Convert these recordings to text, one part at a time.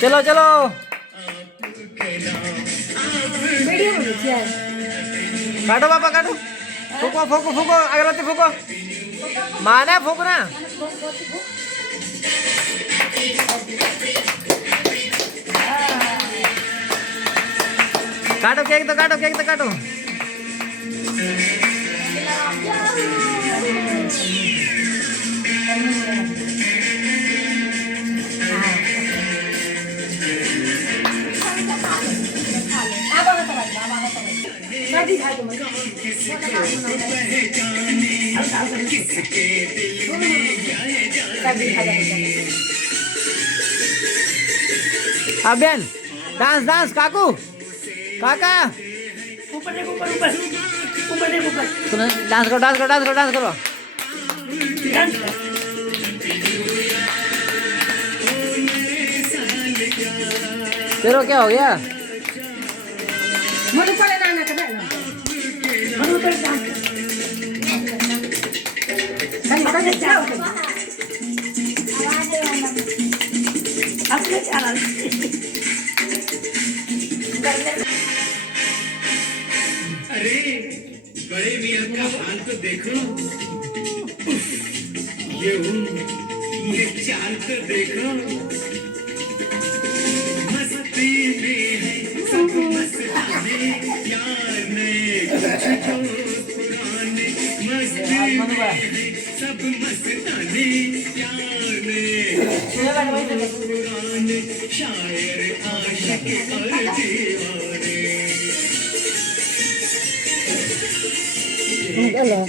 चलो चलो काटो पापा काटो फूको फूको फूको अगरबत्ती फूको माना फूक ना काटो केक तो काटो अबेन डांस डांस काकू काका ऊपर देखो ऊपर देखो ऊपर डांस करो डांस करो डांस करो डांस करो डांस तेरो क्या हो गया मनु पड़े ना कर मनु पड़े डांस नहीं पता नहीं जाओ अपने चला अरे बड़े मियां का हाल तो देखो ये चाल तो देखो मस्ती में है सब मस्ताने यार में कुछ पुराने मस्ती में है सब मस्ताने यार में पुराने शायर आशिक और दीवाने जगह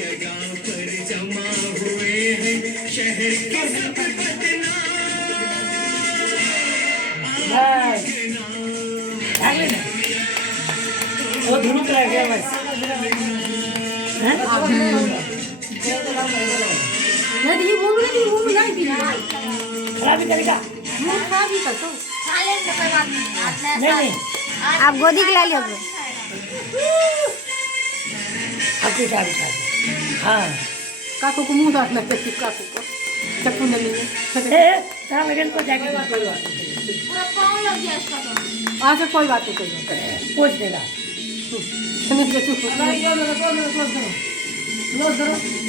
पर जमा हुए हैं शहर के सब बदनाम वो दोनों तरह के बस हैं नहीं वो नहीं दी खराबी करेगा वो खराबी कर तो नहीं आप गोदी खिला लियो आपको सारी हाँ काकू को मुंह दांत लगते थे काकू को चप्पू न लिए कहाँ लगन को जाके कोई बात नहीं पूरा पाँव लग गया इसका तो अच्छा कोई बात नहीं कोई बात नहीं पूछ देगा सुनिए क्लोज करो